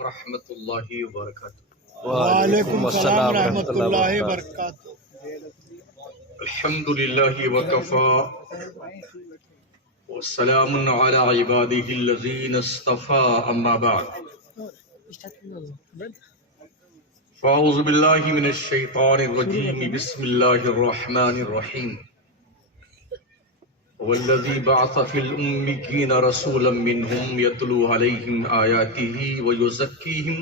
ورحمۃ اللہ وبرکاتہ۔ وعلیکم السلام ورحمۃ اللہ وبرکاتہ۔ الحمد للہ وکفی والسلام علی عبادہ الذین اصطفی، اما بعد فاعوذ باللہ من الشیطان الرجیم، بسم اللہ الرحمن الرحیم۔ والذی بعث فی الأمیین رسولا منہم یتلو علیہم آیاتہ ویزکیہم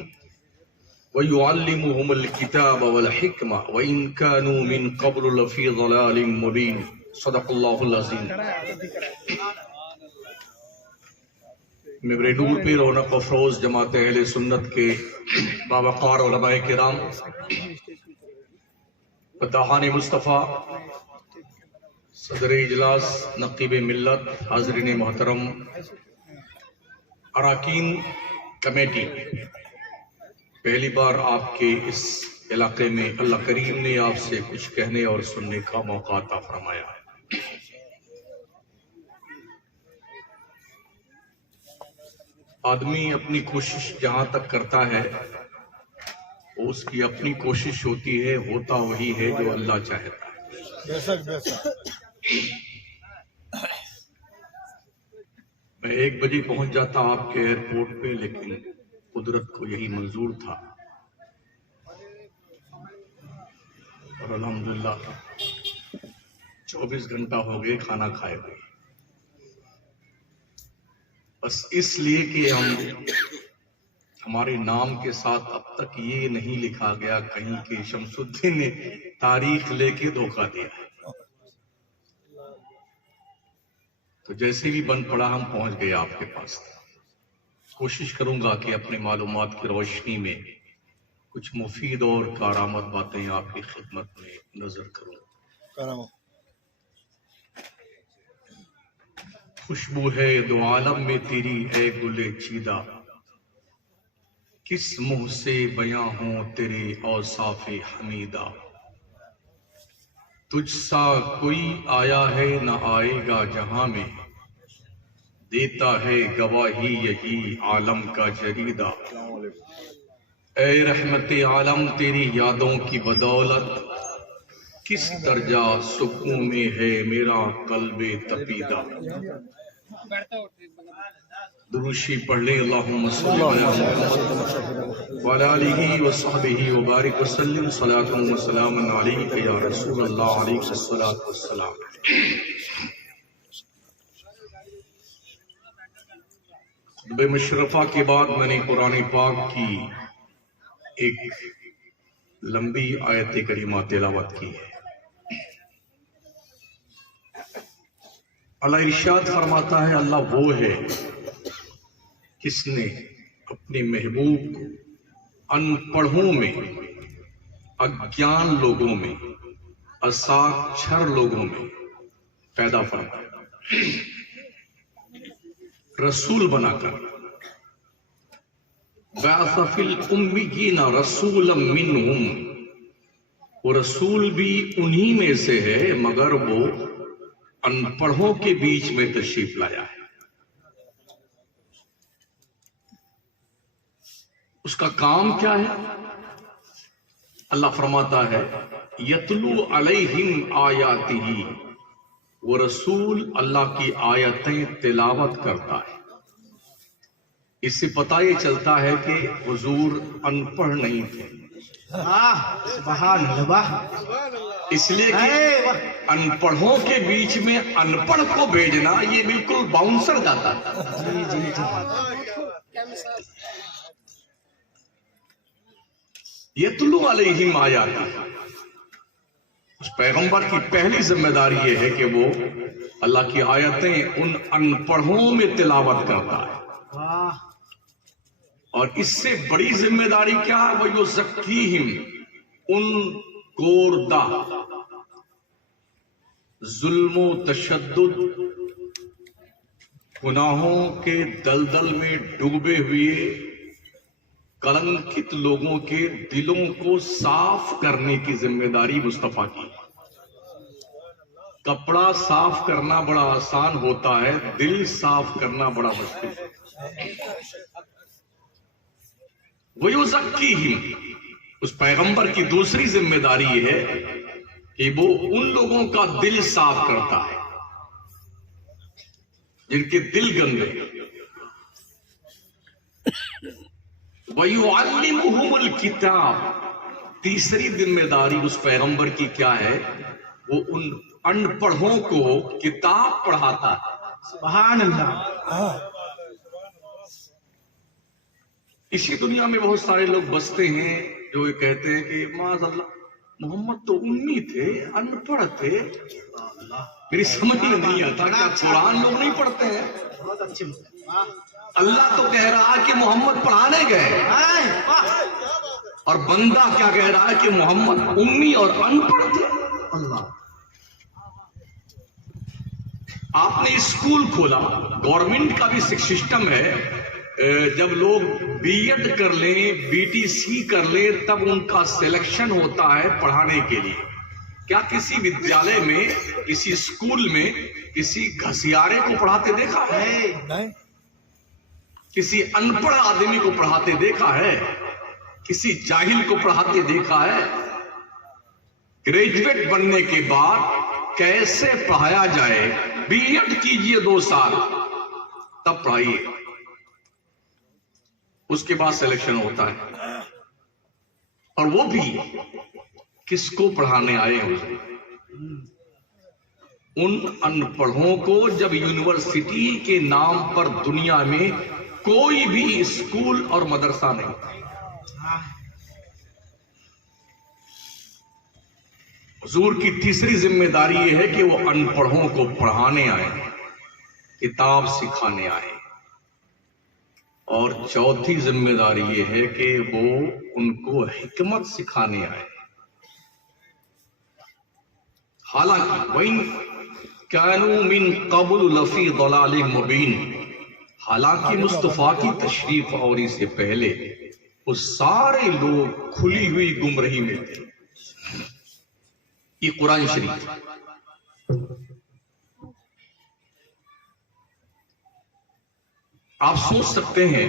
وَيُعَلِّمُهُمُ الْكِتَابَ وَالْحِكْمَةَ وَإِن كَانُوا مِن قَبْلُ لَفِي ضَلَالٍ مُبِينٍ۔ صدق اللہ العظیم۔ مبریڈور پہ رونق افروز جماعت اہل سنت کے باوقار علماء کرام، فتحان مصطفیٰ، صدر اجلاس، نقیب ملت، حاضرین محترم، اراکین کمیٹی، پہلی بار آپ کے اس علاقے میں اللہ کریم نے آپ سے کچھ کہنے اور سننے کا موقع عطا فرمایا۔ آدمی اپنی کوشش جہاں تک کرتا ہے وہ اس کی اپنی کوشش ہوتی ہے، ہوتا وہی ہے جو اللہ چاہتا ہے۔ بے شک بے شک۔ میں 1 بجے پہنچ جاتا آپ کے ایئرپورٹ پہ، لیکن قدرت کو یہی منظور تھا اور الحمدللہ 24 گھنٹہ ہو گئے کھانا کھائے ہوئے، بس اس لیے کہ ہمارے نام کے ساتھ اب تک یہ نہیں لکھا گیا کہیں کہ شمس الدین نے تاریخ لے کے دھوکہ دیا ہے۔ تو جیسے بھی بن پڑا ہم پہنچ گئے آپ کے پاس۔ کوشش کروں گا کہ اپنی معلومات کی روشنی میں کچھ مفید اور کارآمد باتیں آپ کی خدمت میں نظر کروں۔ خوشبو ہے دو عالم میں تیری اے گلے چیدہ، کس منہ سے بیاں ہوں تیرے اوصاف حمیدہ، تجھ سا کوئی آیا ہے نہ آئے گا جہاں میں، دیتا ہے گواہی یہی عالم کا جریدہ، اے رحمت عالم تیری یادوں کی بدولت، کس درجہ سکون میں ہے میرا قلب تپیدہ۔ دروشی پڑھ لیں، اللہم صلی اللہ علیہ وعلی آلہ وصحبہ وبارک وسلم، صلاۃ و سلام علیک یا رسول اللہ علیہ الصلوۃ والسلام۔ خطبہ مشرفہ کے بعد میں نے قرآن پاک کی ایک لمبی آیت کریمہ تلاوت کی ہے۔ اللہ ارشاد فرماتا ہے، اللہ وہ ہے کس نے اپنے محبوب کو ان پڑھوں میں، اگیان لوگوں میں، اساکچھر لوگوں میں پیدا فرمایا، رسول بنا کر۔ بعث فی الامیین رسولا منہم، وہ رسول بھی انہی میں سے ہے مگر وہ ان پڑھوں کے بیچ میں تشریف لایا ہے۔ اس کا کام کیا ہے؟ اللہ فرماتا ہے، یتلو علیہم آیاتہ، وہ رسول اللہ کی آیتیں تلاوت کرتا ہے۔ اس سے پتہ یہ چلتا ہے کہ حضور ان پڑھ نہیں تھے، سبحان اللہ۔ اس لیے کہ ان پڑھوں کے بیچ میں ان پڑھ کو بھیجنا یہ بالکل باؤنسر جاتا ہے۔ یتلو علیہم آیاتہ، اس پیغمبر کی پہلی ذمہ داری یہ ہے کہ وہ اللہ کی آیتیں ان پڑھوں میں تلاوت کرتا ہے، اور اس سے بڑی ذمہ داری کیا ہے؟ وَيُزَكِّيهِمْ، ان کوردہ ظلم و تشدد، گناہوں کے دلدل میں ڈوبے ہوئے کلنکت لوگوں کے دلوں کو صاف کرنے کی ذمہ داری مصطفیٰ کی۔ کپڑا صاف کرنا بڑا آسان ہوتا ہے، دل صاف کرنا بڑا مشکل ہے۔ وَيُزَكِّيهِمْ، اس پیغمبر کی دوسری ذمہ داری یہ ہے کہ وہ ان لوگوں کا دل صاف کرتا ہے جن کے دل گندے. وَيُعَلِّمُهُمُ الْكِتَابَ، تیسری ذمہ داری اس پیغمبر کی کیا ہے؟ وہ ان ان پڑھوں کو کتاب پڑھاتا ہے. سبحان اللہ. اسی دنیا میں بہت سارے لوگ بستے ہیں جو یہ کہتے ہیں کہ معاذ اللہ محمد تو امی تھے، ان پڑھ تھے. میری سمجھ میں نہیں آتا کیا قرآن لوگ نہیں پڑھتے ہیں؟ بہت اچھے. اللہ تو کہہ رہا ہے کہ محمد پڑھانے گئے، اور بندہ کیا کہہ رہا ہے کہ محمد امی اور ان پڑھ تھے. اللہ. آپ نے اسکول کھولا، گورنمنٹ کا بھی سسٹم ہے، جب لوگ بی ایڈ کر لیں، بی ٹی سی کر لیں، تب ان کا سلیکشن ہوتا ہے پڑھانے کے لیے. کیا کسی ودیالے میں، کسی اسکول میں کسی گھسیارے کو پڑھاتے دیکھا ہے؟ کسی ان پڑھ آدمی کو پڑھاتے دیکھا ہے؟ کسی جاہل کو پڑھاتے دیکھا ہے؟ گریجویٹ بننے کے بعد کیسے پڑھایا جائے، بی ایڈ کیجئے 2 سال تب پڑھائیے، اس کے بعد سلیکشن ہوتا ہے. اور وہ بھی کس کو پڑھانے آئے ہیں؟ ان ان پڑھوں کو. جب یونیورسٹی کے نام پر دنیا میں کوئی بھی اسکول اور مدرسہ نہیں، حضور کی تیسری ذمہ داری یہ ہے کہ وہ ان پڑھوں کو پڑھانے آئے، کتاب سکھانے آئے. اور چوتھی ذمہ داری یہ ہے کہ وہ ان کو حکمت سکھانے آئے. حالانکہ وَإِن كَانُوا مِن قَبْلُ لَفِي ضَلَالٍ مُبِينٍ، حالانکہ مصطفیٰ کی تشریف آوری سے پہلے وہ سارے لوگ کھلی ہوئی گمراہی میں تھے. یہ قرآن شریف. آپ سوچ سکتے ہیں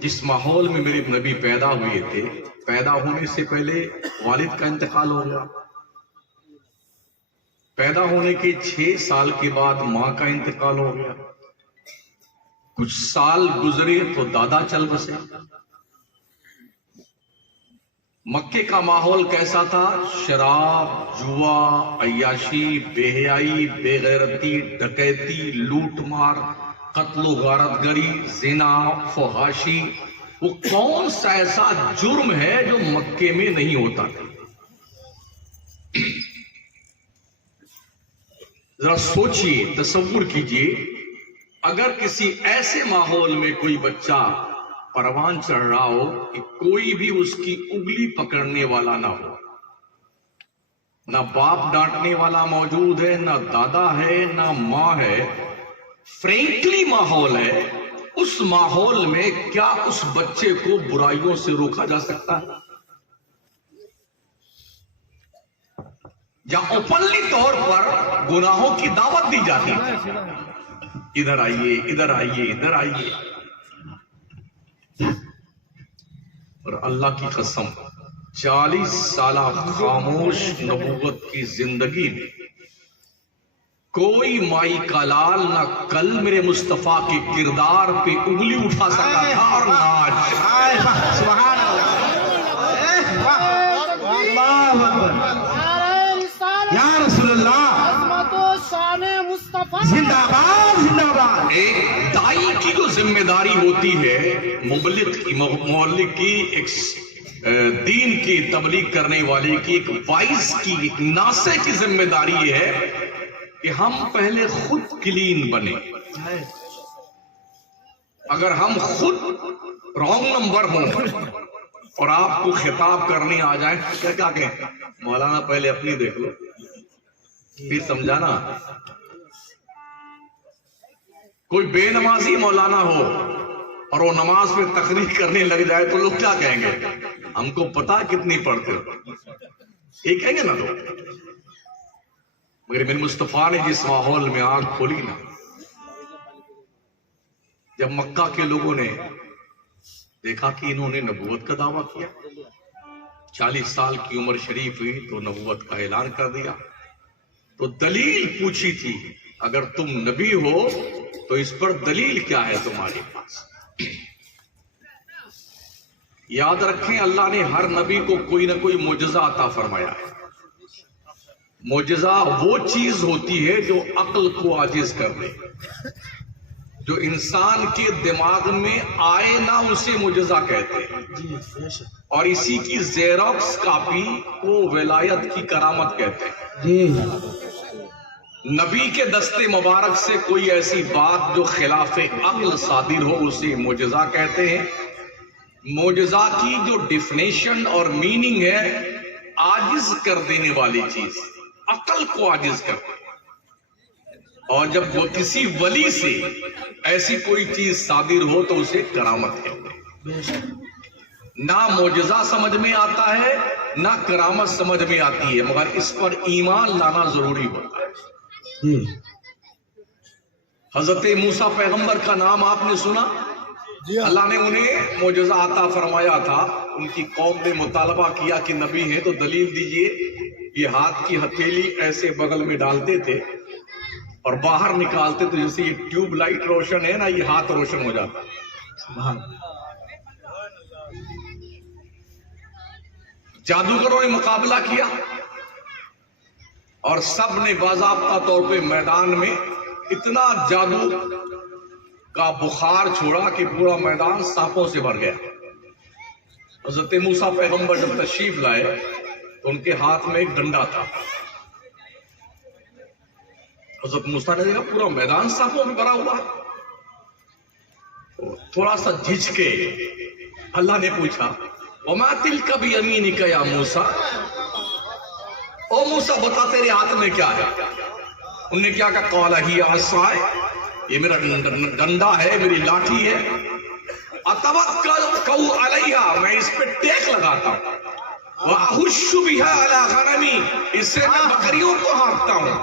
جس ماحول میں میرے نبی پیدا ہوئے تھے، پیدا ہونے سے پہلے والد کا انتقال ہو گیا، پیدا ہونے کے 6 سال کے بعد ماں کا انتقال ہو گیا، کچھ سال گزرے تو دادا چل بسے. مکے کا ماحول کیسا تھا؟ شراب، جوا، عیاشی، بے حیائی، بے غیرتی، ڈکیتی، لوٹ مار، قتل و غارت گری، زنا، فحاشی. وہ کون سا ایسا جرم ہے جو مکے میں نہیں ہوتا تھا؟ ذرا سوچئے، تصور کیجئے، اگر کسی ایسے ماحول میں کوئی بچہ پروان چڑھ رہا ہو کہ کوئی بھی اس کی انگلی پکڑنے والا نہ ہو، نہ باپ ڈانٹنے والا موجود ہے، نہ دادا ہے، نہ ماں ہے، فرینکلی ماحول ہے، اس ماحول میں کیا اس بچے کو برائیوں سے روکا جا سکتا ہے؟ یا اوپنلی طور پر گناہوں کی دعوت دی جاتی ہے، ادھر آئیے، ادھر آئیے، ادھر آئیے. اور اللہ کی قسم 40 سالہ خاموش نبوت کی زندگی میں کوئی مائی کا لال نہ کل میرے مصطفیٰ کے کردار پہ انگلی اٹھا سکا تھا، اور نہ آج. سبحان اللہ. اللہ اکبر. یا رسول اللہ، زندہ باد، زندہ باد. ایک دائی کی جو ذمہ داری ہوتی ہے، مبلغ کی، مولد کی، ایک دین کی تبلیغ کرنے والے کی، ایک وائس کی، ایک ناصح کی ذمہ داری یہ ہے کہ ہم پہلے خود کلین بنے. اگر ہم خود رانگ نمبر ہوں اور آپ کو خطاب کرنے آ جائیں، کیا کہیں؟ مولانا پہلے اپنی دیکھ لو، پھر سمجھانا. کوئی بے نمازی مولانا ہو اور وہ نماز میں تقریر کرنے لگ جائے تو لوگ کیا کہیں گے؟ ہم کو پتا کتنی پڑھتے ہو، یہ کہیں گے نا لوگ. مگر میرے مصطفیٰ نے جس ماحول میں آنکھ کھولی نا، جب مکہ کے لوگوں نے دیکھا کہ انہوں نے نبوت کا دعویٰ کیا، 40 سال کی عمر شریف ہوئی تو نبوت کا اعلان کر دیا. تو دلیل پوچھی تھی، اگر تم نبی ہو تو اس پر دلیل کیا ہے تمہارے پاس؟ یاد رکھیں اللہ نے ہر نبی کو کوئی نہ کوئی معجزہ عطا فرمایا ہے. معجزہ وہ چیز ہوتی ہے جو عقل کو عاجز کر دے، جو انسان کے دماغ میں آئے نہ اسے معجزہ کہتے ہیں، اور اسی کی زیروکس کاپی کو ولایت کی کرامت کہتے ہیں. نبی کے دستے مبارک سے کوئی ایسی بات جو خلاف عقل صادر ہو اسے معجزہ کہتے ہیں. معجزہ کی جو ڈیفینیشن اور میننگ ہے، عاجز کر دینے والی چیز، عقل کو عاجز کر دے. اور جب وہ کسی ولی سے ایسی کوئی چیز صادر ہو تو اسے کرامت کہتے ہیں. نہ معجزہ سمجھ میں آتا ہے نہ کرامت سمجھ میں آتی ہے، مگر اس پر ایمان لانا ضروری ہوتا ہے. حضرت موسیٰ پیغمبر کا نام آپ نے سنا؟ اللہ نے انہیں معجزہ عطا فرمایا تھا. ان کی قوم نے مطالبہ کیا کہ نبی ہیں تو دلیل دیجئے. یہ ہاتھ کی ہتھیلی ایسے بغل میں ڈالتے تھے اور باہر نکالتے تو جیسے یہ ٹیوب لائٹ روشن ہے نا، یہ ہاتھ روشن ہو جاتا. سبحان اللہ. جادوگروں نے مقابلہ کیا اور سب نے باضابطہ طور پہ میدان میں اتنا جادو کا بخار چھوڑا کہ پورا میدان سانپوں سے بھر گیا. حضرت موسیٰ پیغمبر جب تشریف لائے تو ان کے ہاتھ میں ایک ڈنڈا تھا. حضرت موسیٰ نے دیکھا پورا میدان سانپوں میں بھرا ہوا. تھوڑا سا جھجکے اللہ نے پوچھا وَمَا تِلْكَ بِيَمِينِكَ يَا موسیٰ، او موسیٰ بتا تیرے ہاتھ میں کیا ہے؟ انہوں نے کیا کہا قَالَ هِيَ عَصَايَ، یہ میرا ڈنڈا ہے، میری لاٹھی ہے. أَتَوَكَّلُ عَلَيْهَا، میں اس پہ ٹیک لگاتا ہوں. وَأَحُشُّ بِهَا عَلَىٰ غَنَمِي، اس سے میں بکریوں کو ہانکتا ہوں.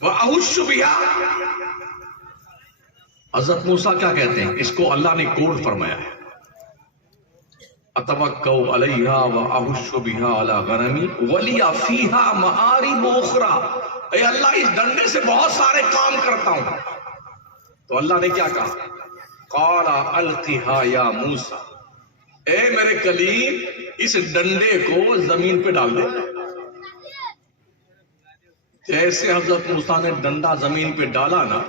وَأَحُشُّ بِهَا. حضرت موسیٰ کیا کہتے ہیں؟ اس کو اللہ نے کوڈ فرمایا ہے. أَتَوَكَّلُ عَلَيْهَا وَأَحُشُّ بِهَا عَلَىٰ غَنَمِي وَلِيَ فِيهَا مَآرِبُ أُخْرَىٰ، اے اللہ اس ڈنڈے سے بہت سارے کام کرتا ہوں. تو اللہ نے کیا کہا؟ قَالَ أَلْقِهَا يَا مُوسَىٰ، اے میرے کلیم اس ڈنڈے کو زمین پہ ڈال دے. جیسے حضرت موسیٰ نے ڈنڈا زمین پہ ڈالا نا،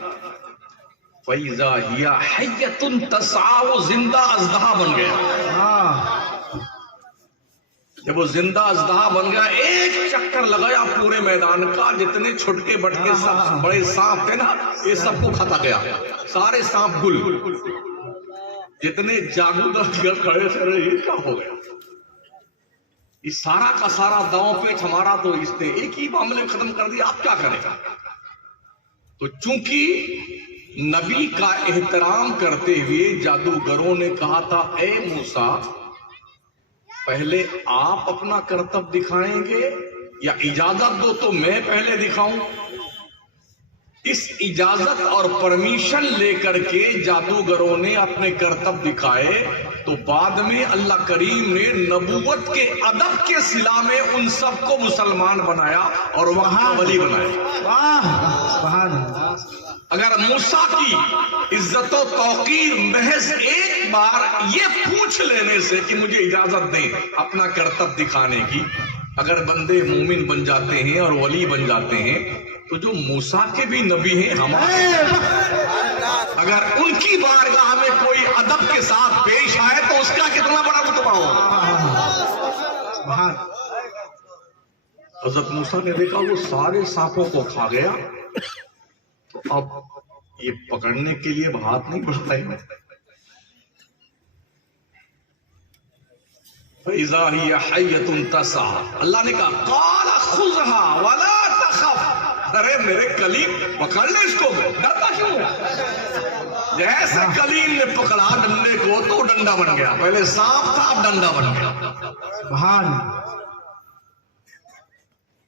فَإِذَا هِيَ حَيَّةٌ تَسْعَىٰ، وہ زندہ اژدہا بن گیا. جب وہ زندہ اژدہا بن گیا ایک چکر لگایا پورے میدان کا، جتنے چھٹکے بٹکے سب بڑے سانپ تھے نا یہ سب کو کھتا گیا، سارے سانپ گل. جتنے جادوگر کھڑے تھے یہ کیا ہو گیا؟ یہ سارا کا سارا داؤں پیچ ہمارا تو اس نے ایک ہی معاملے ختم کر دیا، آپ کیا کرے گا؟ تو چونکہ نبی کا احترام کرتے ہوئے جادوگروں نے کہا تھا اے موسیٰ پہلے آپ اپنا کرتب دکھائیں گے یا اجازت دو تو میں پہلے دکھاؤں؟ اس اجازت اور پرمیشن لے کر کے جادوگروں نے اپنے کرتب دکھائے تو بعد میں اللہ کریم نے نبوت کے ادب کے صلہ میں ان سب کو مسلمان بنایا اور وہاں ولی بنایا. اگر موسیٰ کی عزت و توقیر محض ایک بار یہ پوچھ لینے سے کہ مجھے اجازت دیں اپنا کرتب دکھانے کی، اگر بندے مومن بن جاتے ہیں اور ولی بن جاتے ہیں تو جو موسیٰ کے بھی نبی ہیں ہمارے، اگر ان کی بارگاہ میں کوئی ادب کے ساتھ پیش آئے تو اس کا کتنا بڑا رتبہ ہو. حضرت موسیٰ نے دیکھا وہ سارے سانپوں کو کھا گیا، تو اب یہ پکڑنے کے لیے اب ہاتھ نہیں بڑھتا ہے. فَإِذَا هِيَ حَيَّةٌ تَسْعَىٰ، اللہ نے کہا قَالَ خُذْهَا وَلَا تَخَفْ، ارے میرے کلیم پکڑ لے اس کو، ڈرتا کیوں ہے؟ جیسے کلیم نے پکڑا ڈنڈے کو تو ڈنڈا بن گیا، پہلے سانپ تھا اب ڈنڈا بن گیا. سبحان.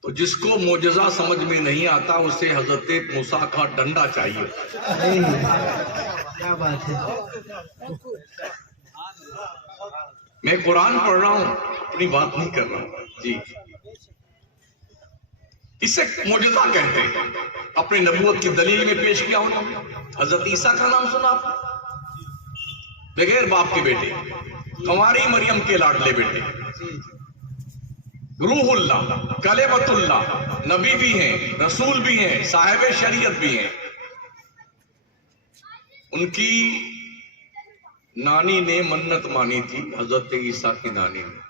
تو جس کو معجزہ سمجھ میں نہیں آتا اسے حضرت موسیٰ کا ڈنڈا چاہیے. کیا بات ہے. میں قرآن پڑھ رہا ہوں، اپنی بات نہیں کر رہا ہوں جی. اسے معجزہ کہتے ہیں. اپنی نبوت کی دلیل میں پیش کیا ہونا. حضرت عیسیٰ کا نام سنا آپ؟ بغیر باپ کے بیٹے، کنواری مریم کے لاڈلے بیٹے، روح اللہ، کلمۃ اللہ، نبی بھی ہیں، رسول بھی ہیں، صاحب شریعت بھی ہیں. ان کی نانی نے منت مانی تھی، حضرت عیسیٰ کی نانی نے،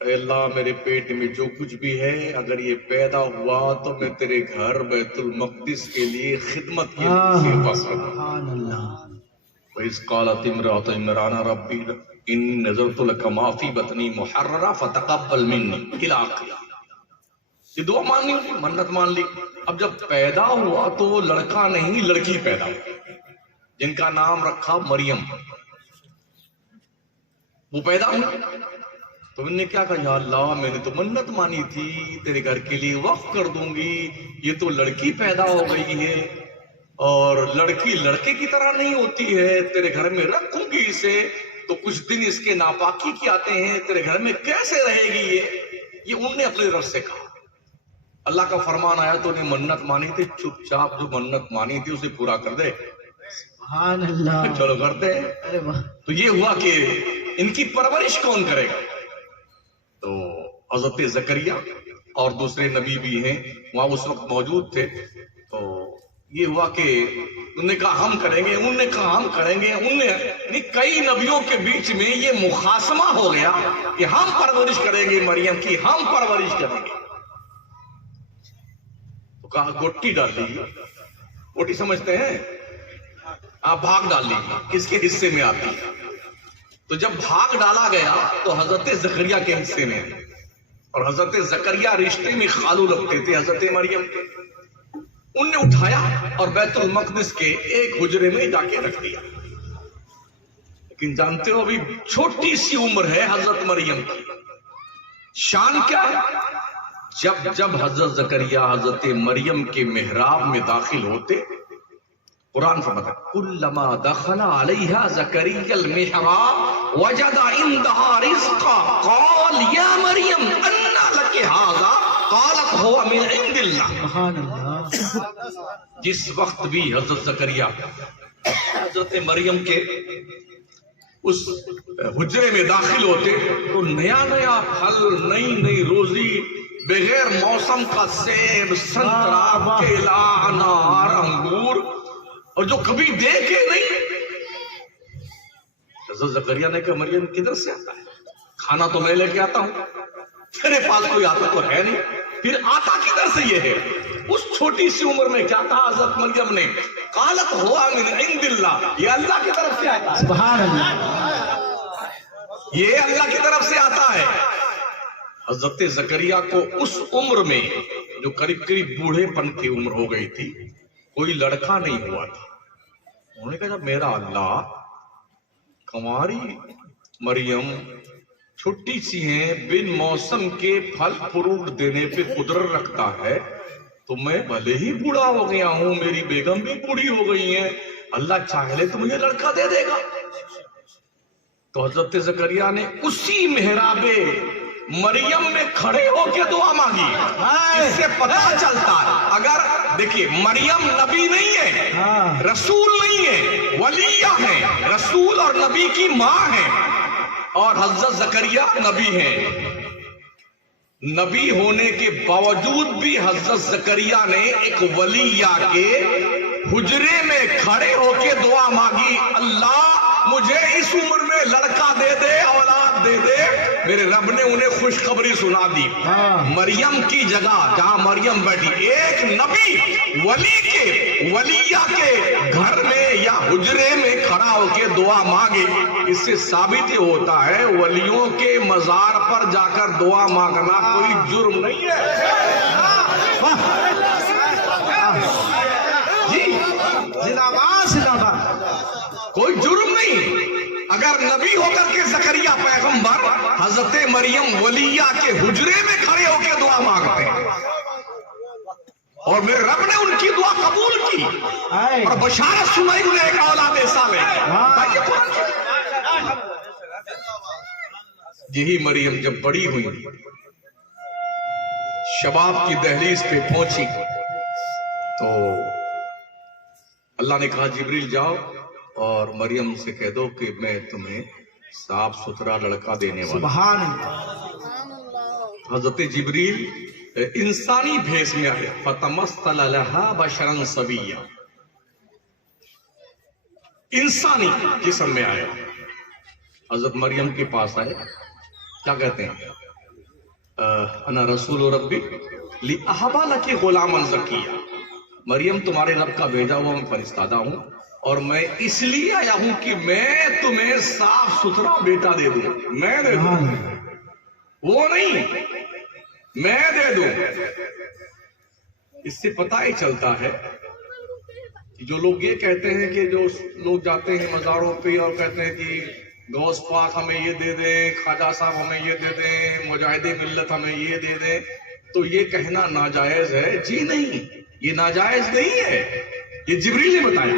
اے اللہ میرے پیٹ میں جو کچھ بھی ہے اگر یہ پیدا ہوا تو میں تیرے گھر بیت المقدس کے لیے خدمت کے لیے بس رکھوں. سبحان اللہ. وَإِذْ قَالَتِ امْرَأَتُ عِمْرَانَ رَبِّ إِنِّي نَذَرْتُ لَكَ مَا فِي بَطْنِي مُحَرَّرًا فَتَقَبَّلْ مِنِّي إِلَى آخِرِهِ. یہ دعا مان لی، منت مان لی. اب جب پیدا ہوا تو لڑکا نہیں لڑکی پیدا ہوئی، جن کا نام رکھا مریم. وہ پیدا ہوئی تو انہوں نے کیا کہا، یا اللہ میں نے تو منت مانی تھی تیرے گھر کے لیے وقف کر دوں گی، یہ تو لڑکی پیدا ہو گئی ہے اور لڑکی لڑکے کی طرح نہیں ہوتی ہے، تیرے گھر میں رکھوں گی اسے تو کچھ دن اس کے ناپاکی کے آتے ہیں، تیرے گھر میں کیسے رہے گی یہ انہوں نے اپنے طرف سے کہا. اللہ کا فرمان آیا تو انہیں منت مانی تھی، چپ چاپ جو منت مانی تھی اسے پورا کر دے. سبحان اللہ. چلو کرتے ہیں. ارے واہ. تو یہ ہوا کہ ان کی پرورش کون کرے گا؟ تو حضرت زکریا اور دوسرے نبی بھی ہیں وہاں اس وقت موجود تھے. تو یہ ہوا کہ انہوں نے کہا ہم کریں گے، انہوں نے کہا ہم کریں گے. کئی نبیوں کے بیچ میں یہ مخاصمہ ہو گیا کہ ہم پرورش کریں گے مریم کی، ہم پرورش کریں گے. تو کہا گوٹی ڈال لیجیے. گوٹی سمجھتے ہیں آپ؟ بھاگ ڈال لیجیے، کس کے حصے میں آتی ہے. تو جب بھاگ ڈالا گیا تو حضرت زکریا کے حصے میں، اور حضرت زکریا رشتے میں خالو لگتے تھے حضرت مریم کے. ان نے اٹھایا اور بیت المقدس کے ایک حجرے میں جا کے رکھ دیا. لیکن جانتے ہو ابھی چھوٹی سی عمر ہے حضرت مریم کی. شان کیا ہے؟ جب حضرت زکریا حضرت مریم کے محراب میں داخل ہوتے، قرآن فرماتا ہے کلما دخل علیہا زکریا المحراب وجد عندها رزقا قال یا مریم انا لک ھذا قالت هو من عند اللہ. سبحان اللہ. جس وقت بھی حضرت زکریا حضرت مریم کے اس حجرے میں داخل ہوتے تو نیا نیا پھل، نئی نئی روزی، بغیر موسم کا سیب، سنترا، کیلا، انار، انگور، اور جو کبھی دیکھے نہیں. حضرت زکریا نے کہا مریم کدھر سے آتا ہے؟ کھانا تو میں لے کے آتا ہوں، تیرے پاس کوئی آتا تو ہے نہیں، پھر آتا کدھر سے یہ ہے؟ اس چھوٹی سی عمر میں کیا کہا حضرت مریم نے؟ قالت ہوا من عند اللہ، یہ اللہ کی طرف سے آتا ہے. سبحان اللہ. یہ اللہ کی طرف سے آتا ہے. حضرت زکریا کو اس عمر میں جو قریب بوڑھے پن کی عمر ہو گئی تھی، کوئی لڑکا نہیں ہوا تھا. انہوں نے کہا جب میرا اللہ کنواری مریم چھوٹی سی ہیں، بن موسم کے پھل فروٹ دینے پہ قدرت رکھتا ہے، تو میں بھلے ہی بوڑھا ہو گیا ہوں، میری بیگم بھی بوڑھی ہو گئی ہیں، اللہ چاہے تو مجھے لڑکا دے دے گا. تو حضرت زکریا نے اسی محراب مریم میں کھڑے ہو کے دعا مانگی. اس سے پتہ چلتا ہے اگر دیکھیے مریم نبی نہیں ہے، رسول نہیں ہے، ولیہ ہے، رسول اور نبی کی ماں ہے، اور حضرت زکریا نبی ہیں. نبی ہونے کے باوجود بھی حضرت زکریا نے ایک ولیہ کے حجرے میں کھڑے ہو کے دعا مانگی، اللہ مجھے اس عمر میں لڑکا دے دے، اولاد دے دے. میرے رب نے انہیں خوشخبری سنا دی. مریم کی جگہ جہاں مریم بیٹھی، ایک نبی ولیہ کے گھر میں یا حجرے میں کھڑا ہو کے دعا مانگے. اس سے ثابت یہ ہوتا ہے ولیوں کے مزار پر جا کر دعا مانگنا کوئی جرم نہیں ہے. جی زندہ باد. کوئی جرم نہیں. اگر نبی ہو کر کے زکریا پیغمبر حضرت مریم ولیہ کے حجرے میں کھڑے ہو کے دعا مانگتے ہیں اور میرے رب نے ان کی دعا قبول کی اور بشارت سنائی انہیں ایک اولاد صالح. یہی مریم جب بڑی ہوئی، شباب کی دہلیز پہ پہنچی، تو اللہ نے کہا جبریل جاؤ اور مریم سے کہہ دو کہ میں تمہیں صاف ستھرا لڑکا دینے والا۔ سبحان اللہ۔ حضرت جبریل انسانی بھیس میں آئے، فَتَمَثَّلَ لَهَا بَشَرًا سَوِيًّا، انسانی جسم میں آیا، حضرت مریم کے پاس آئے، کیا کہتے ہیں؟ انا رسول ربی لِأَحَبَ لَكِ غُلَامًا زَكِيًّا، مریم تمہارے رب کا بھیجا ہوا میں فرستادہ ہوں، اور میں اس لیے آیا ہوں کہ میں تمہیں صاف ستھرا بیٹا دے دوں، میں دے دوں، وہ نہیں، میں دے دوں۔ اس سے پتہ ہی چلتا ہے کہ جو لوگ یہ کہتے ہیں کہ جو لوگ جاتے ہیں مزاروں پہ اور کہتے ہیں کہ غوث پاک ہمیں یہ دے دیں، خواجہ صاحب ہمیں یہ دے دیں، مجاہد ملت ہمیں یہ دے دیں، تو یہ کہنا ناجائز ہے؟ جی نہیں، یہ ناجائز نہیں ہے، یہ جبریل نے بتایا۔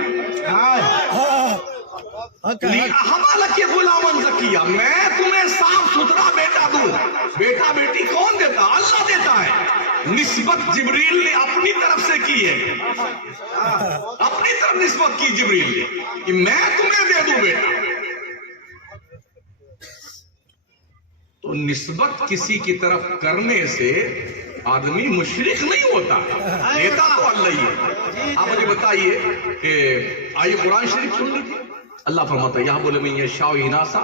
لِأَحَبَ غُلَامًا زَكِيًّا، میں تمہیں صاف ستھرا بیٹا دوں۔ بیٹا بیٹی کون دیتا؟ اللہ دیتا ہے۔ نسبت جبریل نے اپنی طرف سے کی ہے، اپنی طرف نسبت کی جبریل نے کہ میں تمہیں دے دوں بیٹا۔ تو نسبت کسی کی طرف کرنے سے آدمی مشرک نہیں ہوتا، دیتا تو اللہ ہی ہے۔ آپ مجھے بتائیے کہ آئیے قرآن شریف سن لیجیے، اللہ فرماتا ہے یَحْبُ لِمَن یَشَاءُ إِنَاثًا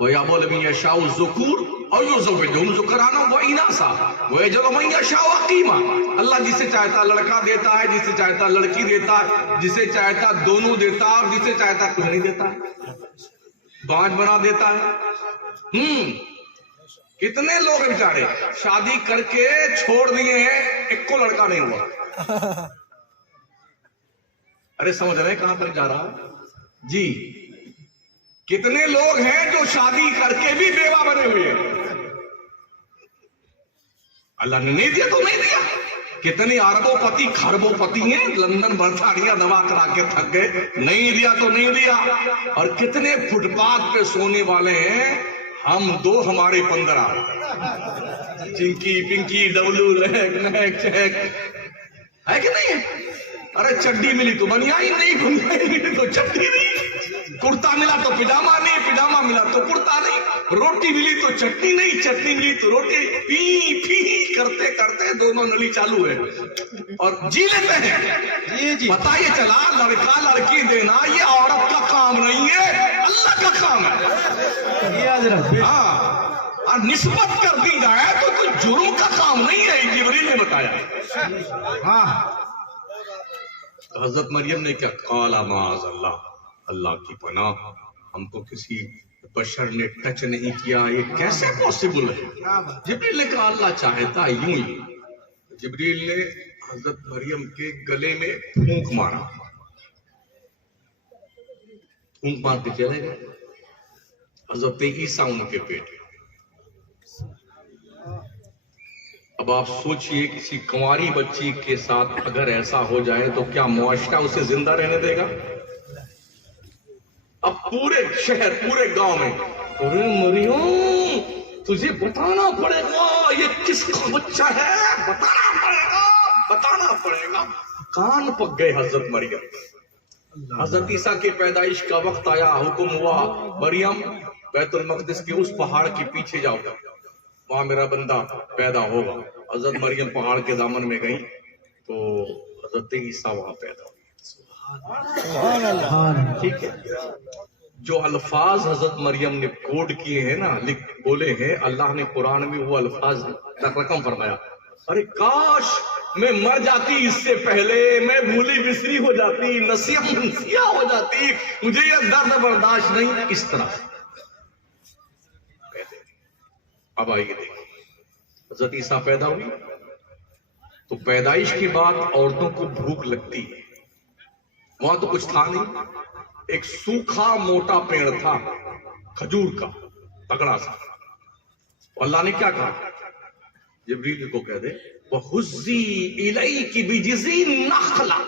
وَيَحْبُ لِمَن یَشَاءُ الذُّکُورَ أَوْ یُزَوِّجُهُمْ ذُکْرَانًا وَإِنَاثًا وَيَجْعَلُ مَن یَشَاءُ عَقِیمًا، اللہ جسے چاہتا لڑکا دیتا ہے، جسے چاہتا لڑکی دیتا ہے، جسے چاہتا دونوں دیتا ہے، اور جسے چاہتا کچھ نہیں دیتا ہے، بانج بنا دیتا ہے۔ کتنے لوگ ہیں بیچارے شادی کر کے چھوڑ دیے ہیں، ایک کو لڑکا نہیں ہوا۔ ارے سمجھ رہے ہیں کہاں تک جا رہا ہے؟ جی، کتنے لوگ ہیں جو شادی کر کے بھی بیوہ بنے ہوئے ہیں، اللہ نے نہیں دیا تو نہیں دیا۔ کتنے اربوں پتی کھربوں پتی ہیں، لندن برطانیہ دوا کرا کے تھک گئے، نہیں دیا تو نہیں دیا۔ اور کتنے فٹ پاتھ پہ سونے والے ہیں، ہم دو ہمارے 15، چنکی پنکی ڈبلو لیک نیک چیک ہے کہ نہیں ہے؟ ارے چڈی ملی تو بنیائی نہیں، بنیائی ملی تو چڈی نہیں، کرتا ملا تو پجامہ نہیں، پجامہ ملا تو کرتا نہیں، روٹی ملی تو چٹنی نہیں، چٹنی ملی تو روٹی، پی پی کرتے کرتے دونوں نلی چالو ہے اور جی لیتے ہیں۔ پتہ یہ چلا لڑکا لڑکی دینا یہ عورت کا کام نہیں ہے، اللہ کا کام ہے۔ ہاں، اور نسبت کر دی جائے تو کوئی جرم کا کام نہیں ہے، جبریل نے بتایا۔ ہاں، حضرت مریم نے کیا کہا؟ معاذ اللہ، اللہ کی پناہ، ہم کو کسی بشر نے ٹچ نہیں کیا، یہ کیسے پاسبل ہے؟ جبریل نے کہا اللہ چاہتا یوں ہی۔ جبریل نے حضرت مریم کے گلے میں پھونک مارا، پھونک مار کے چلے گئے۔ حضرت عیسیٰ ان کے پیٹ۔ اب آپ سوچئے کسی کنواری بچی کے ساتھ اگر ایسا ہو جائے تو کیا معاشرہ اسے زندہ رہنے دے گا؟ اب پورے شہر پورے گاؤں میں ارے مریم تجھے بتانا پڑے گا یہ کس کا بچہ ہے، بتانا پڑے گا، بتانا پڑے گا۔ کان پک گئے حضرت مریم۔ حضرت عیسیٰ کی پیدائش کا وقت آیا، حکم ہوا مریم بیت المقدس کے اس پہاڑ کے پیچھے جاؤ، وہاں میرا بندہ پیدا ہوگا۔ حضرت مریم پہاڑ کے دامن میں گئی تو حضرت عیسیٰ وہاں پیدا ہوئے۔ ٹھیک ہے، جو الفاظ حضرت مریم نے کوڈ کیے ہیں نا، بولے ہیں، اللہ نے قرآن میں وہ الفاظ رقم فرمایا، ارے کاش میں مر جاتی اس سے پہلے، میں بھولی بسری ہو جاتی، نسیہ منسیہ ہو جاتی، مجھے یہ درد برداشت نہیں۔ اس طرح اب آئیے دیکھیں، حضرت عیسیٰ پیدا ہوئی تو پیدائش کے بعد عورتوں کو بھوک لگتی ہے، وہاں تو کچھ تھا نہیں، ایک سوکھا موٹا پیڑ تھا کھجور کا تگڑا سا، اللہ نے کیا کہا؟ جبریل کو کہہ دے وَحُزِّي إِلَيْكِ بِجِذِعِ النَّخْلَةِ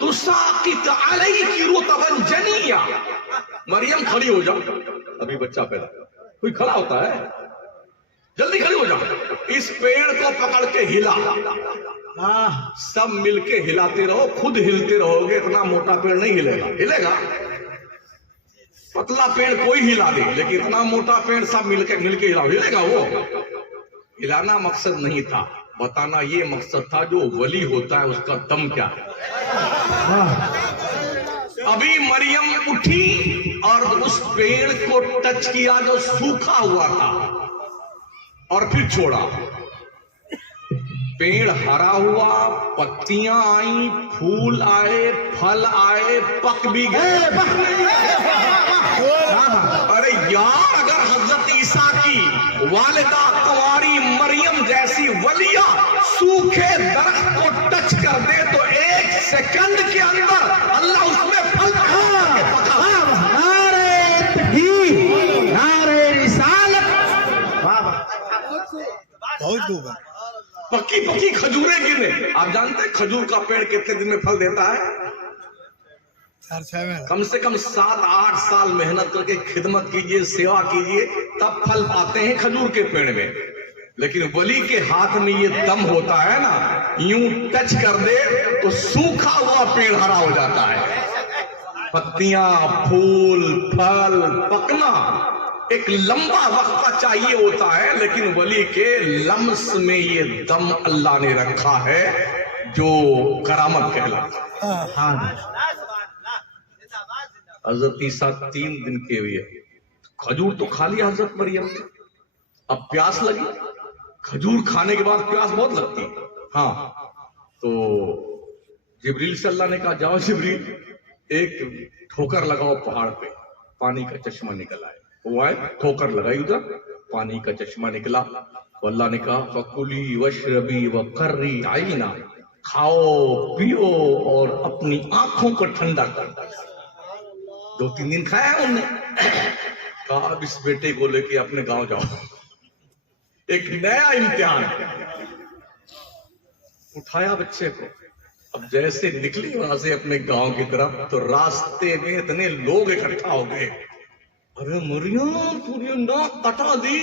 تُسَاقِطْ عَلَيْكِ رُطَبًا جَنِيًّا، مریم کھڑی ہو جا، ابھی بچہ پیدا، کوئی کھڑا ہوتا ہے؟ جلدی کھڑے ہو جاؤ. اس پیڑ کو پکڑ کے ہلا. سب مل کے ہلاتے رہو, خود ہلتے رہو گے. اتنا موٹا پیڑ نہیں ہلے گا. ہلے گا پتلا پیڑ کوئی ہلا دے, لیکن اتنا موٹا پیڑ سب مل کے ہلاؤ, ہلے گا وہ. ہلانا مقصد نہیں تھا, بتانا یہ مقصد تھا جو ولی ہوتا ہے اس کا دم کیا ہے. ابھی مریم اٹھی اور اس پیڑ کو ٹچ کیا جو سوکھا ہوا تھا, اور پھر چھوڑا. پیڑ ہرا ہوا, پتیاں آئیں, پھول آئے, پھل آئے, پک بھی گئے. ارے یار, اگر حضرت عیسیٰ کی والدہ کنواری مریم جیسی ولیہ سوکھے درخت کو ٹچ کر دے تو 1 سیکنڈ کے اندر اللہ اس میں پھل پکی پکی کھجوریں گرے. آپ جانتے ہیں کھجور کا پیڑ کتنے دن میں پھل دیتا ہے؟ کم سے کم 7-8 سال محنت کر کے خدمت کیجئے, سیوا کیجئے, تب پھل پاتے ہیں کھجور کے پیڑ میں. لیکن ولی کے ہاتھ میں یہ دم ہوتا ہے نا, یوں ٹچ کر دے تو سوکھا ہوا پیڑ ہرا ہو جاتا ہے. پتیاں, پھول, پھل, پکنا ایک لمبا وقت چاہیے ہوتا ہے, لیکن ولی کے لمس میں یہ دم اللہ نے رکھا ہے جو کرامت کہلاتا ہے. حضرت عیسیٰ 3 دن کے ہوئے, کھجور تو کھا لیا حضرت مریم نے. اب پیاس لگی. کھجور کھانے کے بعد پیاس بہت لگتی ہے. ہاں, تو جبریل سے اللہ نے کہا, جاؤ جبریل ایک ٹھوکر لگاؤ پہاڑ پہ, پانی کا چشمہ نکل آئے. وہ آئے, ٹھوکر لگائی, ادھر پانی کا چشمہ نکلا. تو اللہ نے کہا فَكُلِي وَاشْرَبِي وَقَرِّي عَيْنًا, کھاؤ پیو اور اپنی آنکھوں کو ٹھنڈا کر. 2-3 دن کھایا انہوں نے. کہا اب اس بیٹے کو لے کے اپنے گاؤں جاؤ, ایک نیا امتحان. اٹھایا بچے کو. اب جیسے نکلی وہاں سے اپنے گاؤں کی طرف, تو راستے میں اتنے لوگ اکٹھا ہو گئے. ارے مریم پوری ناک کٹا دی,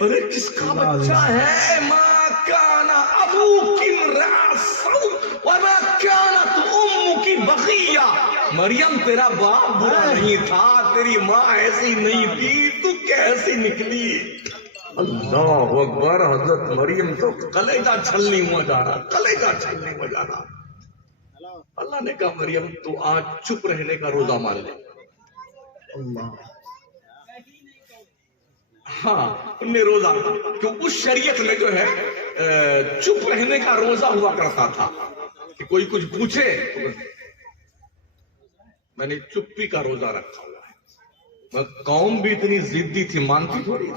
ارے کس کا بچہ ہے؟ ماں کانا ابوک امرأ سوء وما کانت امک بغیہ. مریم تیرا باپ برا نہیں تھا, تیری ماں ایسی نہیں تھی, تو کیسی نکلی؟ اللہ اکبر. حضرت مریم تو کلیجہ چھلنی ہوا جا رہا, کلیجہ چھلنی ہوا جا رہا. اللہ نے کہا مریم تو آج چپ رہنے کا روزہ مان لے. ہاں, ان نے روزہ, کیوں اس شریعت میں جو ہے چپ رہنے کا روزہ ہوا کرتا تھا کہ کوئی کچھ پوچھے. میں نے چپی کا روزہ رکھا ہوا ہے. قوم بھی اتنی ضدی تھی, مانتی تھوڑی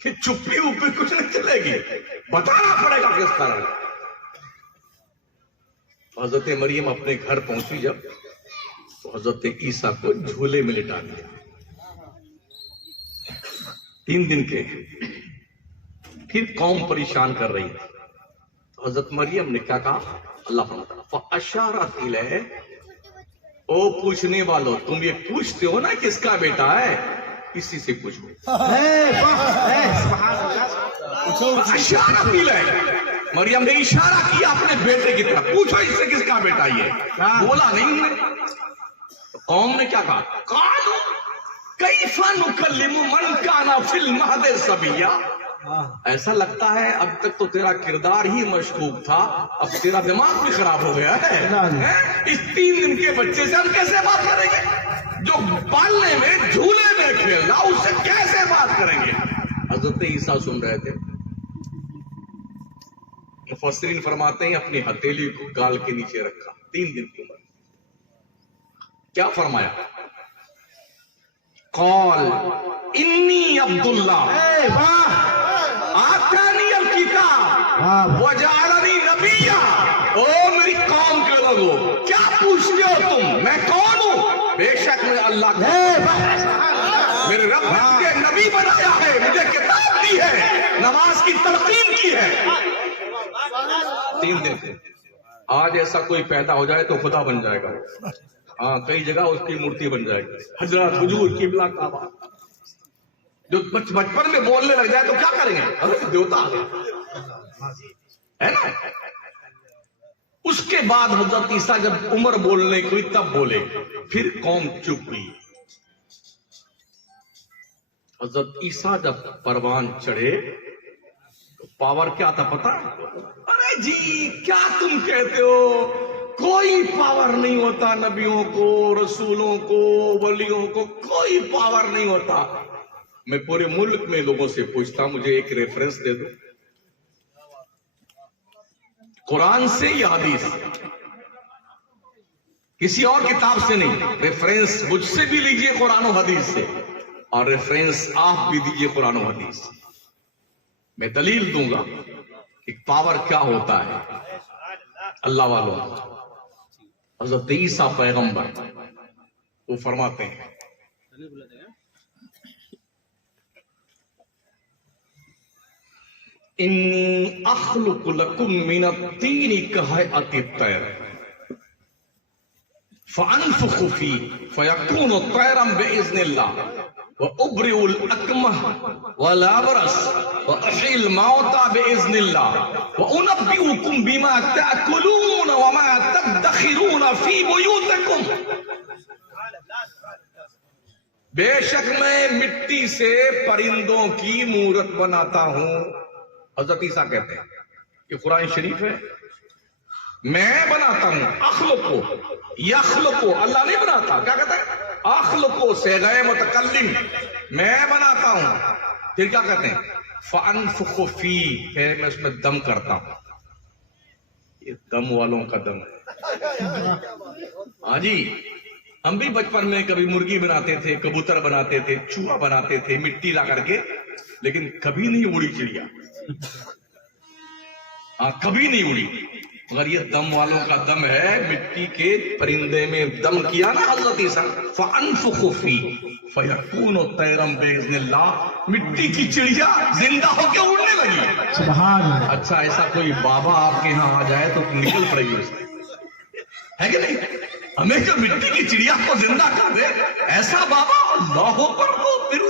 کہ چپی اوپی کچھ نہیں چلے گی, بتانا پڑے گا کس طرح. حضرت مریم اپنے گھر پہنچی جب, تو حضرت عیسیٰ کو جھولے میں لٹا دیا. 3 دن کے. پھر قوم پریشان کر رہی تھی. تو حضرت مریم نے کیا کہا؟ اللہ فرماتا ہے فَأَشَارَتْ إِلَيْهِ, او پوچھنے والو, تم یہ پوچھتے ہو نا کس کا بیٹا ہے, اسی سے پوچھو. اشارہ مریم نے اشارہ کیا اپنے بیٹے کی طرف, پوچھو اس سے کس کا بیٹا یہ. بولا نہیں. قوم نے کیا کہا؟ قالوا کیف نکلم من کان فی المہد صبیا. ایسا لگتا ہے اب تک تو تیرا کردار ہی مشکوک تھا, اب تیرا دماغ بھی خراب ہو گیا ہے. اس 3 دن کے بچے سے ہم کیسے بات کریں گے؟ جو پالنے میں جھولے میں کھیلنا, اس سے کیسے بات کریں گے؟ حضرت عیسیٰ سن رہے تھے. مفسرین فرماتے ہیں اپنی ہتھیلی کو گال کے نیچے رکھا. 3 دن کی عمر. کیا فرمایا؟ قال انی عبداللہ آتانی الکتاب وجعلنی نبیا. او میری قوم کے لوگوں, کیا پوچھتے ہو تم؟ میں کون ہوں؟ بے شک میں اللہ کا, میرے رب نے مجھے نبی بنایا ہے, مجھے کتاب دی ہے, نماز کی تلقین کی ہے. 3 دن. آج ایسا کوئی پیدا ہو جائے تو خدا بن جائے گا. ہاں, کئی جگہ اس کی مورتی بن جائے گی. حضرت حضور قبلہ کعبہ. جو بچپن میں بولنے لگ جائے تو کیا کریں گے؟ ارے دیوتا آ گیا ہے نا. اس کے بعد حضرت عیسیٰ جب عمر بولنے کی ہوئی تب بولے, پھر قوم چپ ہوئی. حضرت عیسیٰ جب پروان چڑھے تو پاور کیا تھا پتا؟ ارے جی کیا تم کہتے ہو, کوئی پاور نہیں ہوتا نبیوں کو, رسولوں کو, ولیوں کو کوئی پاور نہیں ہوتا. میں پورے ملک میں لوگوں سے پوچھتا, مجھے ایک ریفرنس دے دو, قرآن سے یا حدیث, کسی اور کتاب سے نہیں. ریفرنس مجھ سے بھی لیجئے قرآن و حدیث سے, اور ریفرنس آپ بھی دیجئے قرآن و حدیث سے. میں دلیل دوں گا کہ پاور کیا ہوتا ہے. اللہ والوں, حضرت عیسیٰ پیغمبر وہ فرماتے ہیں انی اخلق لکم من الطین کہیئۃ الطیر فانفخ فیہ فیکون طیرا باذن اللہ وابرئ الاکمہ والابرص واحیی الموتى باذن اللہ وانبئکم بما تاکلون وما تدخرون فی بیوتکم. بے شک میں مٹی سے پرندوں کی مورت بناتا ہوں. حضرت عیسیٰ کہتے ہیں کہ قرآن شریف ہے, میں بناتا ہوں. اخلقو, یخلقو, اللہ نہیں بناتا. کیا کہتا ہے؟ اخلقو صیغہ متکلم, میں بناتا ہوں. پھر کیا کہتے ہیں؟ فانفخ فیہ, کہ میں اس میں دم کرتا ہوں. یہ دم والوں کا دم ہے. ہاں جی, ہم بھی بچپن میں کبھی مرغی بناتے تھے, کبوتر بناتے تھے, چوہا بناتے تھے مٹی لا کر کے, لیکن کبھی نہیں اڑی چڑیا, کبھی نہیں اڑی. مگر یہ دم والوں کا دم ہے. مٹی کے پرندے میں دم کیا نا حضرت عیسیٰ, فانفخ فیہ فیکون طیرا باذن اللہ, مٹی کی چڑیا زندہ ہو کے اڑنے لگی. سبحان اللہ. اچھا, ایسا کوئی بابا آپ کے یہاں آ جائے تو نکل پڑے گی اس ہے کہ نہیں؟ ہمیں جو مٹی کی چڑیا کو زندہ کر دے, ایسا بابا اللہ پر تو پھر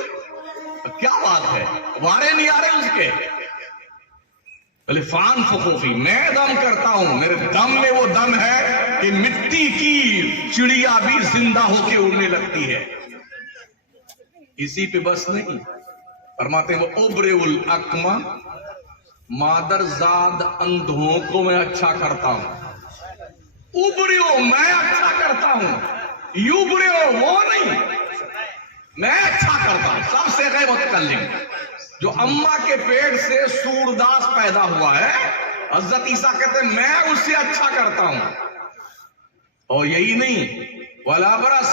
کیا بات ہے, وارے نہیں آ رہے اس کے. فانفخ فیہ, میں دم کرتا ہوں, میرے دم میں وہ دم ہے کہ مٹی کی چڑیا بھی زندہ ہو کے اڑنے لگتی ہے. اسی پہ بس نہیں, فرماتے ہیں وہ ابرئ الاکمہ, مادر زاد اندھوں کو میں اچھا کرتا ہوں. ابرئ, میں اچھا کرتا ہوں. یبرئ, وہ نہیں, میں اچھا کرتا ہوں. سب سے غیر متکلم. جو اماں کے پیٹ سے سورداس پیدا ہوا ہے, حضرت عیسیٰ کہتے ہیں میں اس سے اچھا کرتا ہوں. اور یہی نہیں, والابرص,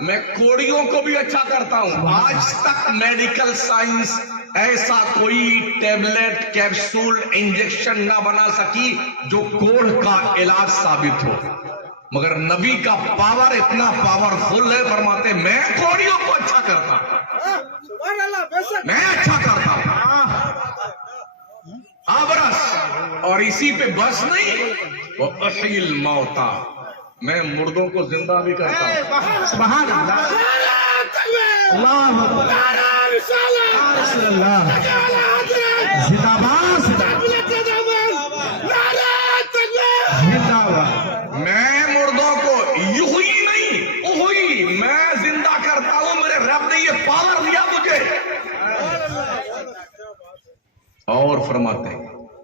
میں کوڑیوں کو بھی اچھا کرتا ہوں. آج تک میڈیکل سائنس ایسا کوئی ٹیبلٹ, کیپسول, انجیکشن نہ بنا سکی جو کوڑ کا علاج ثابت ہو, مگر نبی کا پاور اتنا پاورفل ہے. فرماتے میں کوڑیوں کو اچھا کرتا ہوں, میں اچھا کرتا ہوں. آبرس, اور اسی پہ بس نہیں, وَأَحْيِي الْمَوْتَى, میں مردوں کو زندہ بھی کرتا ہوں. سبحان اللہ. اللہ میں مردوں کو یوں ہی نہیں, اوہی میں زندہ کرتا ہوں. میرے رب نے یہ پاور دیا مجھے. اور فرماتے ہیں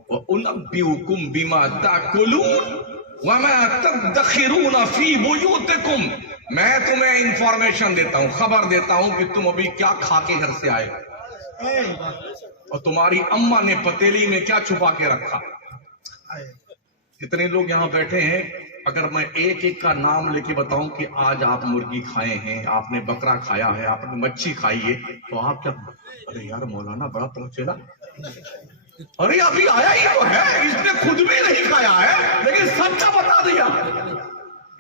وَأُنَبِّئُكُمْ بِمَا تَأْكُلُونَ وَمَا تَدَّخِرُونَ فِي بُيُوتِكُمْ, میں تمہیں انفارمیشن دیتا ہوں, خبر دیتا ہوں کہ تم ابھی کیا کھا کے گھر سے آئے اور تمہاری اماں نے پتیلی میں کیا چھپا کے رکھا. کتنے لوگ یہاں بیٹھے ہیں, اگر میں ایک ایک کا نام لے کے بتاؤں کہ آج آپ مرغی کھائے ہیں, آپ نے بکرا کھایا ہے, آپ نے مچھی کھائی ہے, تو آپ کیا, ارے یار مولانا بڑا پہنچے گا, ارے ابھی آیا ہی تو ہے, اس نے خود بھی نہیں کھایا ہے لیکن سب کا بتا دیا.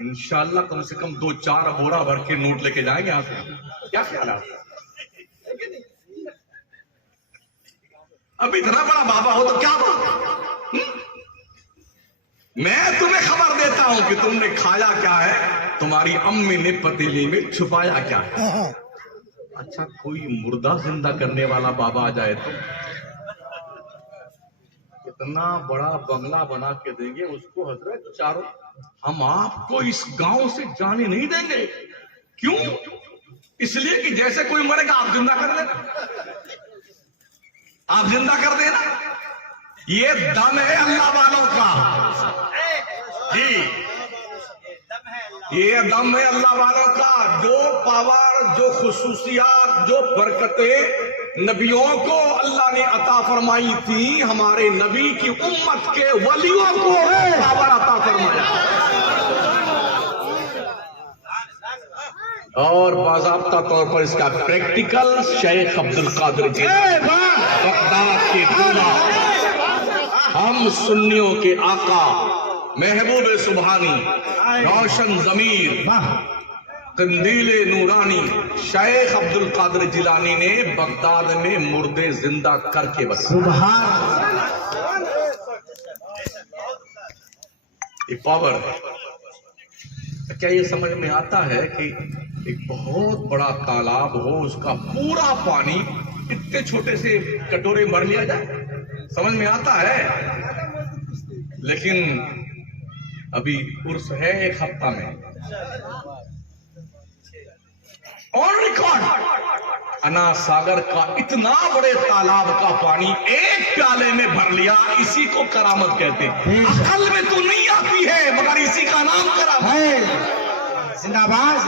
انشاءاللہ کم سے کم 2-4 بورا بھر کے نوٹ لے کے جائیں گے یہاں سے. کیا خیال ہے؟ اب اتنا بڑا بابا ہو تو کیا بات, میں تمہیں خبر دیتا ہوں کہ تم نے کھایا کیا ہے, تمہاری امی نے پتیلی میں چھپایا کیا ہے. اچھا کوئی مردہ زندہ کرنے والا بابا آ جائے تو اتنا بڑا بنگلہ بنا کے دیں گے اس کو حضرت چاروں. ہم آپ کو اس گاؤں سے جانے نہیں دیں گے. کیوں؟ اس لیے کہ جیسے کوئی مرے گا آپ زندہ کر دینا. آپ زندہ کر دینا. یہ دم ہے اللہ والوں کا. جی یہ دم ہے اللہ والوں کا. جو پاور، جو خصوصیات، جو برکتیں نبیوں کو اللہ نے عطا فرمائی تھی، ہمارے نبی کی امت کے ولیوں کو پاور عطا فرمایا. اور باضابطہ طور پر اس کا پریکٹیکل شیخ عبد القادر جیلانی بغداد کے دولہ، ہم سنیوں کے آقا، محبوب سبحانی، روشن ضمیر، قندیل نورانی شیخ عبد القادر جیلانی نے بغداد میں مردے زندہ کر کے بتایا. یہ پاور ہے. کیا یہ سمجھ میں آتا ہے کہ ایک بہت بڑا تالاب ہو، اس کا پورا پانی اتنے چھوٹے سے کٹورے بھر لیا جائے؟ سمجھ میں آتا ہے. لیکن ابھی عرس ہے 1 ہفتہ میں. اور ریکارڈ انا ساگر کا اتنا بڑے تالاب کا پانی ایک پیالے میں بھر لیا. اسی کو کرامت کہتے ہیں. عقل میں تو نہیں آتی ہے مگر اسی کا نام کرامت ہے. زندہ باد.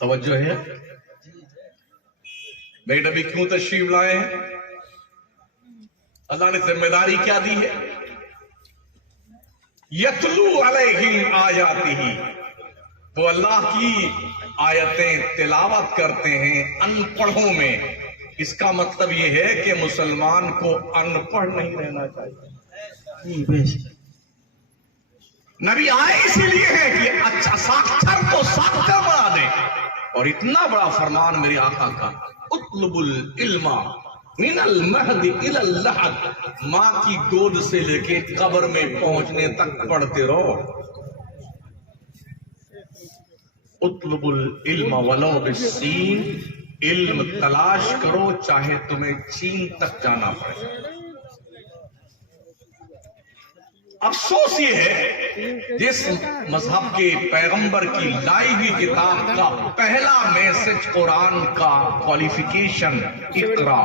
توجہ ہے. میرے نبی کیوں تشریف لائے ہیں؟ اللہ نے ذمہ داری کیا دی ہے؟ یتلو علیہم آیاتہ، تو اللہ کی آیتیں تلاوت کرتے ہیں ان پڑھوں میں. اس کا مطلب یہ ہے کہ مسلمان کو ان پڑھ نہیں رہنا چاہیے. نبی آئے اسی لیے ہے کہ اچھا ساکھر کو ساکھر بنا دے. اور اتنا بڑا فرمان میرے آقا کا، اطلب العلم من المہد الی اللحد، ماں کی گود سے لے کے قبر میں پہنچنے تک پڑھتے رہو. اطلب العلم ولو بالسین، علم تلاش کرو چاہے تمہیں چین تک جانا پڑے. افسوس یہ ہے جس مذہب کے پیغمبر کی لائی ہوئی کتاب کا پہلا میسج قرآن کا کوالیفیکیشن اقرا،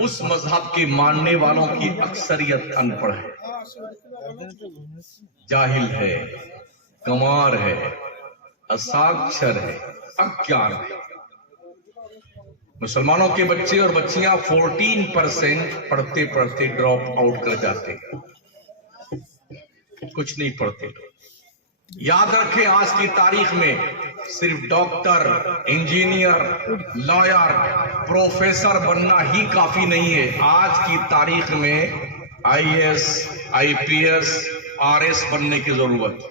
اس مذہب کے ماننے والوں کی اکثریت ان پڑھ ہے، جاہل ہے، گنوار ہے، اساکچر ہے، اگیان ہے. مسلمانوں کے بچے اور بچیاں 14% پڑھتے پڑھتے ڈراپ آؤٹ کر جاتے ہیں، کچھ نہیں پڑھتے. یاد رکھیں آج کی تاریخ میں صرف ڈاکٹر، انجینئر، لائر، پروفیسر بننا ہی کافی نہیں ہے. آج کی تاریخ میں IAS، IPS، RS بننے کی ضرورت ہے،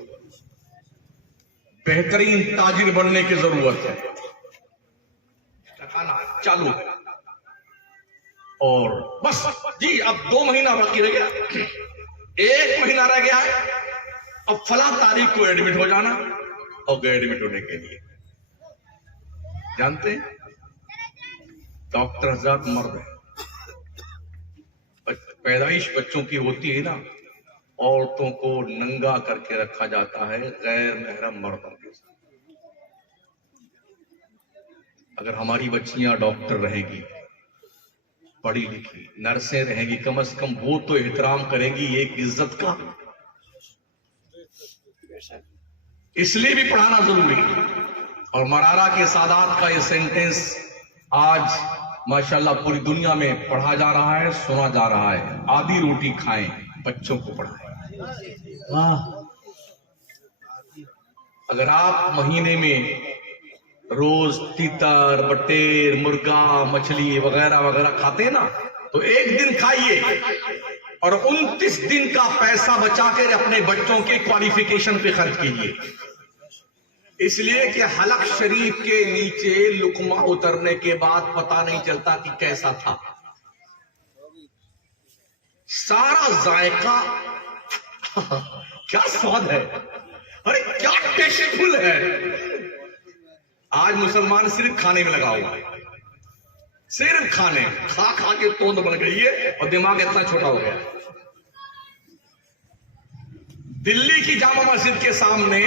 بہترین تاجر بننے کی ضرورت ہے. چالو ہے. اور بس جی اب 2 مہینہ باقی رہ گیا، 1 مہینہ رہ گیا ہے، اب فلاں تاریخ کو ایڈمٹ ہو جانا. اور گئے ایڈمٹ ہونے کے لیے جانتے ہیں ڈاکٹر حضرات مرد ہیں. پیدائش بچوں کی ہوتی ہے نا، عورتوں کو ننگا کر کے رکھا جاتا ہے غیر محرم مردوں کے ساتھ. اگر ہماری بچیاں ڈاکٹر رہے گی، پڑھی لکھی نرسیں رہیں گی، کم از کم وہ تو احترام کریں گی ایک عزت کا. اس لیے بھی پڑھانا ضروری ہے. اور مرارا کے سادات کا یہ سینٹنس آج ماشاءاللہ پوری دنیا میں پڑھا جا رہا ہے، سنا جا رہا ہے. آدھی روٹی کھائیں، بچوں کو پڑھائیں. اگر آپ مہینے میں روز تیتر، بٹیر، مرغا، مچھلی وغیرہ وغیرہ کھاتے ہیں نا، تو 1 دن کھائیے اور 29 دن کا پیسہ بچا کر اپنے بچوں کے کوالیفیکیشن پہ خرچ کیجیے. اس لیے کہ حلق شریف کے نیچے لقمہ اترنے کے بعد پتہ نہیں چلتا کہ کیسا تھا. سارا ذائقہ کیا سواد ہے. ارے کیا ٹیسٹفل ہے. آج مسلمان صرف کھانے میں لگا ہوا ہے, صرف کھانے, کھا کھا کے توند بن گئی ہے اور دماغ اتنا چھوٹا ہو گیا. دلی کی جامع مسجد کے سامنے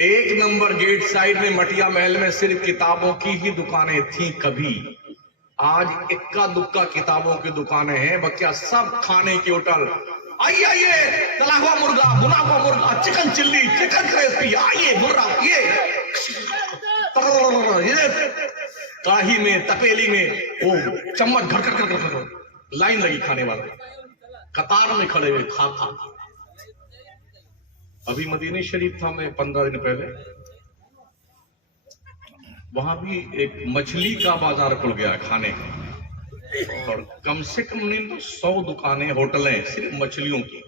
1 نمبر گیٹ سائڈ میں مٹیا محل میں صرف کتابوں کی ہی دکانیں تھیں کبھی. آج اکا دکا کتابوں کی دکانیں ہیں. بچہ سب کھانے کی ہوٹل. آئیے آئیے, تلا ہوا مرغا, بنا ہوا مرغا, چکن چلی, چکن کریسپی, آئیے مرغا, یہ کڑاہی میں, تپیلی میں, وہ چمچ گھر کر کر کر لائن لگی کھانے والے, قطار میں کھڑے ہوئے کھا کھا. ابھی مدینہ شریف تھا میں 15 دن پہلے, وہاں بھی ایک مچھلی کا بازار کھل گیا کھانے کا, اور کم سے کم نہیں تو 100 دکانیں, ہوٹلیں صرف مچھلیوں کی.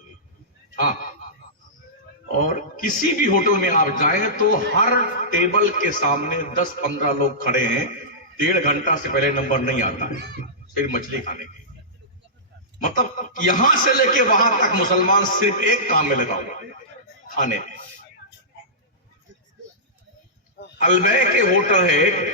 ہاں, اور کسی بھی ہوٹل میں آپ جائیں تو ہر ٹیبل کے سامنے 10-15 لوگ کھڑے ہیں. 1.5 گھنٹہ سے پہلے نمبر نہیں آتا ہے صرف مچھلی کھانے کی. مطلب یہاں سے لے کے وہاں تک مسلمان صرف ایک کام میں لگا ہوا, کھانے. البے کے ہوٹل ہے,